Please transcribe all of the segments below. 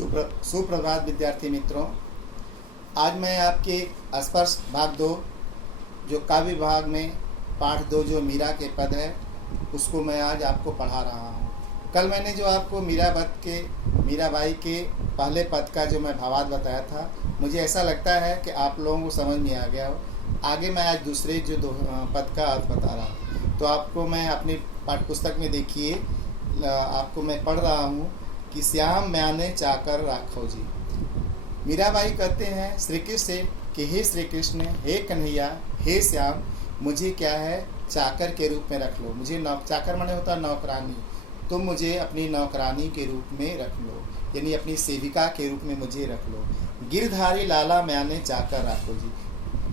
सुप्रभात विद्यार्थी मित्रों। आज मैं आपके स्पर्श भाग 2 जो काव्य विभाग में पाठ 2 जो मीरा के पद है उसको मैं आज आपको पढ़ा रहा हूँ। कल मैंने जो आपको मीराबाई के पहले पद का जो मैं भावार्थ बताया था, मुझे ऐसा लगता है कि आप लोगों को समझ में आ गया हो। आगे मैं आज दूसरे जो पद का अर्थ बता रहा हूँ। तो आपको मैं अपनी पाठ्य पुस्तक में देखिए, आपको मैं पढ़ रहा हूँ कि श्याम म्याने चाकर राखो जी। मीराबाई कहते हैं श्री कृष्ण से कि हे श्री कृष्ण, हे कन्हैया, हे श्याम, मुझे क्या है चाकर के रूप में रख लो। मुझे चाकर माने होता है नौकरानी, तुम मुझे अपनी नौकरानी के रूप में रख लो, यानी अपनी सेविका के रूप में मुझे रख लो। गिरधारी लाला म्याने चाकर राखो जी।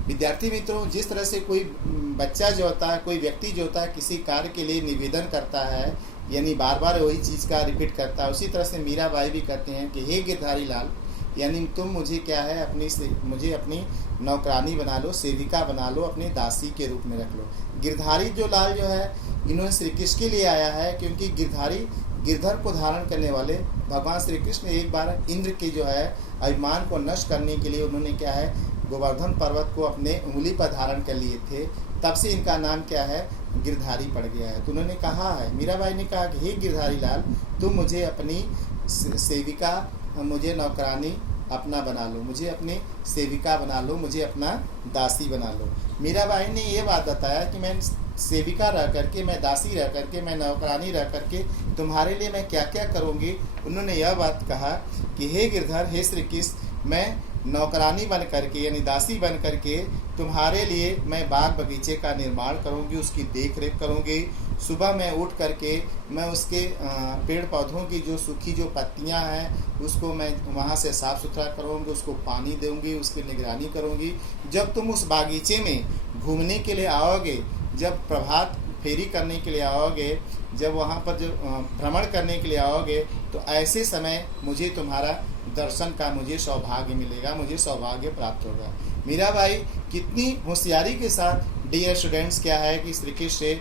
विद्यार्थी मित्रों, जिस तरह से कोई बच्चा जो होता है, कोई व्यक्ति जो होता है, किसी कार्य के लिए निवेदन करता है, यानी बार बार वही चीज़ का रिपीट करता है, उसी तरह से मीराबाई भी कहते हैं कि हे गिरधारी लाल, यानी तुम मुझे क्या है मुझे अपनी नौकरानी बना लो, सेविका बना लो, अपनी दासी के रूप में रख लो। गिरधारी जो लाल जो है, इन्होंने श्री कृष्ण के लिए आया है, क्योंकि गिरधर को धारण करने वाले भगवान श्री कृष्ण एक बार इंद्र के जो है अभिमान को नष्ट करने के लिए उन्होंने क्या है गोवर्धन पर्वत को अपने उंगली पर धारण कर लिए थे। तब से इनका नाम क्या है गिरधारी पड़ गया है। तो उन्होंने कहा है, मीराबाई ने कहा कि हे गिरधारी लाल, तुम मुझे अपनी सेविका, मुझे नौकरानी अपना बना लो, मुझे अपनी सेविका बना लो, मुझे अपना दासी बना लो। मीराबाई ने ये बात बताया कि मैं सेविका रह करके, मैं दासी रह करके, मैं नौकरानी रह करके तुम्हारे लिए मैं क्या क्या करूँगी। उन्होंने यह बात कहा कि हे गिरधर, हे श्री कृष्ण, मैं नौकरानी बन करके यानी दासी बन करके तुम्हारे लिए मैं बाग बगीचे का निर्माण करूंगी, उसकी देख रेख करूंगी। सुबह मैं उठ करके मैं उसके पेड़ पौधों की जो सूखी जो पत्तियां हैं उसको मैं वहां से साफ़ सुथरा करूंगी, उसको पानी दूंगी, उसकी निगरानी करूंगी। जब तुम उस बागीचे में घूमने के लिए आओगे, जब प्रभात फेरी करने के लिए आओगे, जब वहाँ पर जो भ्रमण करने के लिए आओगे, तो ऐसे समय मुझे तुम्हारा दर्शन का मुझे सौभाग्य मिलेगा, मुझे सौभाग्य प्राप्त होगा। मीराबाई कितनी होशियारी के साथ डियर स्टूडेंट्स क्या है कि श्री कृष्ण से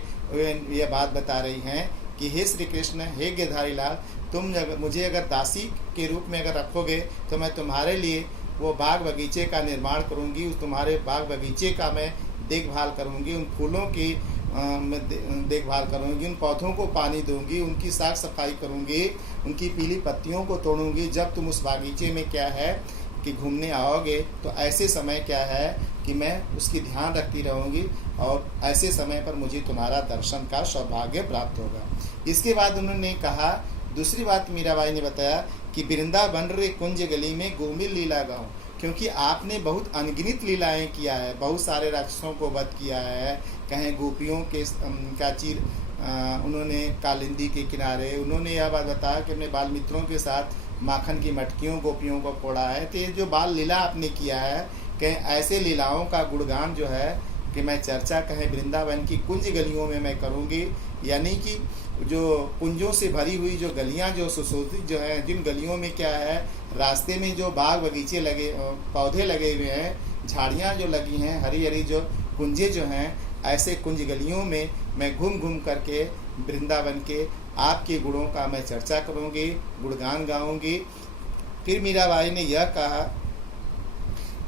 यह बात बता रही हैं कि हे श्री कृष्ण, हे गिरधारी लाल, तुम मुझे अगर दासी के रूप में अगर रखोगे तो मैं तुम्हारे लिए वो बाग बगीचे का निर्माण करूँगी, तुम्हारे बाग बगीचे का मैं देखभाल करूँगी, उन फूलों की देखभाल करूँगी, उन पौधों को पानी दूंगी, उनकी साफ सफाई करूँगी, उनकी पीली पत्तियों को तोड़ूंगी। जब तुम उस बागीचे में क्या है कि घूमने आओगे तो ऐसे समय क्या है कि मैं उसकी ध्यान रखती रहूँगी और ऐसे समय पर मुझे तुम्हारा दर्शन का सौभाग्य प्राप्त होगा। इसके बाद उन्होंने कहा, दूसरी बात मीराबाई ने बताया कि वृंदावन रे कुंज गली में गोमिल लीला गाऊं, क्योंकि आपने बहुत अनगिनत लीलाएं किया है, बहुत सारे राक्षसों को वध किया है, कहें गोपियों के का चीर उन्होंने कालिंदी के किनारे, उन्होंने यह बात बताया कि अपने बाल मित्रों के साथ माखन की मटकियों गोपियों को फोड़ा है। तो ये जो बाल लीला आपने किया है, कहें ऐसे लीलाओं का गुणगान जो है कि मैं चर्चा कहें वृंदावन की कुंज गलियों में मैं करूँगी, यानी कि जो कुंजों से भरी हुई जो गलियां जो सुशोभित जो है, जिन गलियों में क्या है रास्ते में जो बाग बगीचे लगे, पौधे लगे हुए हैं, झाड़ियां जो लगी हैं, हरी हरी जो कुंजे जो हैं, ऐसे कुंज गलियों में मैं घूम घूम करके वृंदावन के आपके गुणों का मैं चर्चा करूँगी, गुणगान गाऊँगी। फिर मीराबाई ने यह कहा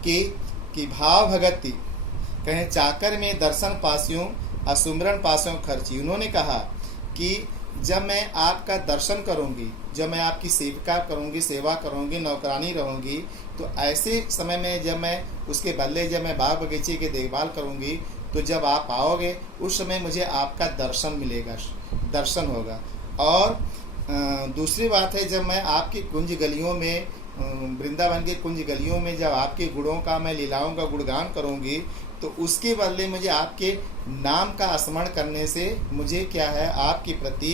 कि भाव भगति कहें चाकर में दर्शन पासियों असुमरण पासों खर्ची। उन्होंने कहा कि जब मैं आपका दर्शन करूंगी, जब मैं आपकी सेविका करूंगी, सेवा करूंगी, नौकरानी रहूंगी, तो ऐसे समय में जब मैं उसके बदले जब मैं बाग बगीचे की देखभाल करूंगी, तो जब आप आओगे उस समय मुझे आपका दर्शन मिलेगा, दर्शन होगा। और दूसरी बात है, जब मैं आपकी कुंज गलियों में, वृंदावन के कुंज गलियों में जब आपके गुणों का मैं लीलाओं का गुणगान करूंगी, तो उसके बदले मुझे आपके नाम का स्मरण करने से मुझे क्या है आपके प्रति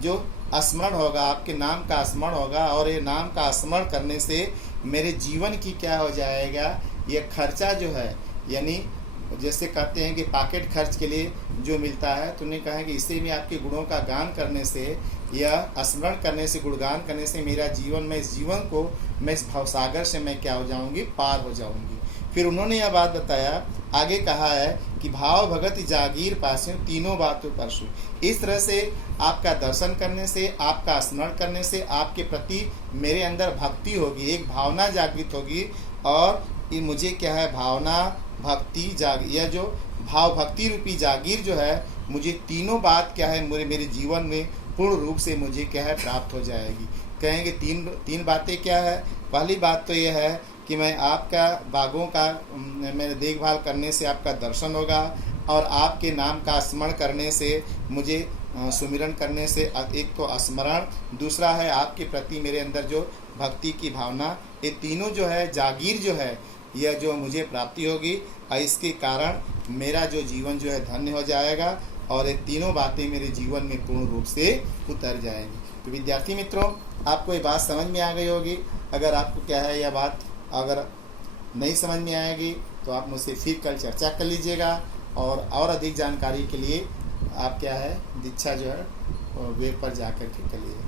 जो स्मरण होगा, आपके नाम का स्मरण होगा, और ये नाम का स्मरण करने से मेरे जीवन की क्या हो जाएगा, ये खर्चा जो है, यानी जैसे कहते हैं कि पॉकेट खर्च के लिए जो मिलता है, तो उन्हें कहा कि इससे भी आपके गुणों का गान करने से या स्मरण करने से, गुणगान करने से मेरा जीवन में, इस जीवन को मैं इस भवसागर से मैं क्या हो जाऊंगी, पार हो जाऊंगी। फिर उन्होंने यह बात बताया, आगे कहा है कि भाव भगत जागीर पासे तीनों बातों पर सु। इस तरह से आपका दर्शन करने से, आपका स्मरण करने से आपके प्रति मेरे अंदर भक्ति होगी, एक भावना जागृत होगी। और ये मुझे क्या है, भावना भक्ति यह जो भाव भक्ति रूपी जागीर जो है, मुझे तीनों बात क्या है मेरे जीवन में पूर्ण रूप से मुझे क्या है प्राप्त हो जाएगी। कहेंगे तीन बातें क्या है। पहली बात तो यह है कि मैं आपका बागों का मेरे देखभाल करने से आपका दर्शन होगा, और आपके नाम का स्मरण करने से मुझे सुमिरन करने से एक तो स्मरण, दूसरा है आपके प्रति मेरे अंदर जो भक्ति की भावना, ये तीनों जो है जागीर जो है यह जो मुझे प्राप्ति होगी, और इसके कारण मेरा जो जीवन जो है धन्य हो जाएगा, और ये तीनों बातें मेरे जीवन में पूर्ण रूप से उतर जाएंगी। तो विद्यार्थी मित्रों, आपको ये बात समझ में आ गई होगी। अगर आपको क्या है यह बात अगर नहीं समझ में आएगी तो आप मुझसे फिर कल चर्चा कर लीजिएगा, और अधिक जानकारी के लिए आप क्या है दीक्षा जो है वेब पर जा कर के कर लीजिएगा।